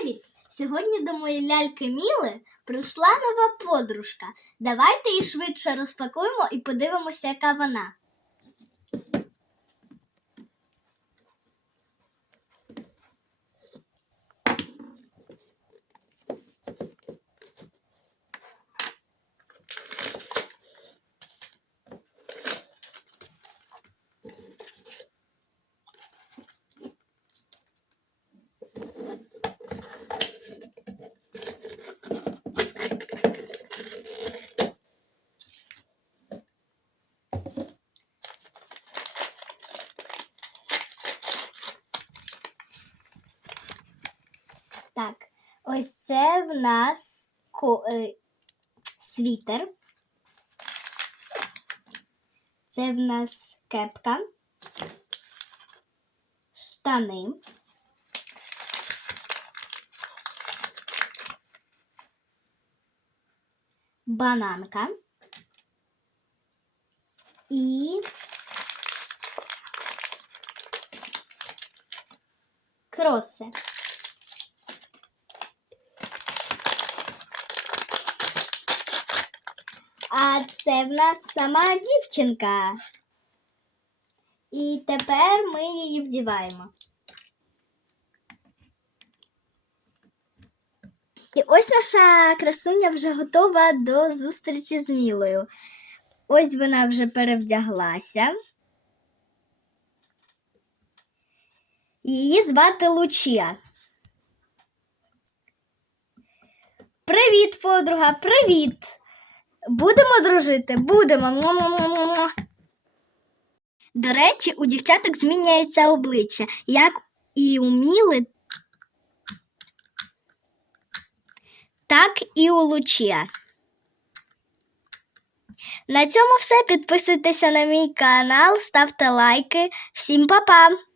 Привіт! Сьогодні до моєї ляльки Міли прийшла нова подружка. Давайте її швидше розпакуємо і подивимося, яка вона. Так, ось це в нас е, світер. Це в нас кепка, штани. Бананка. І кроси. А це в нас сама дівчинка. І тепер ми її вдіваємо. І ось наша красуня вже готова до зустрічі з Мілою. Ось вона вже перевдяглася. Її звати Лучія. Привіт, подруга, привіт! Будемо дружити? Будемо. Му-му-му-му-му. До речі, у дівчаток зміняється обличчя, як і у Міли, так і у Лучія. На цьому все. Підписуйтеся на мій канал, ставте лайки. Всім па-па!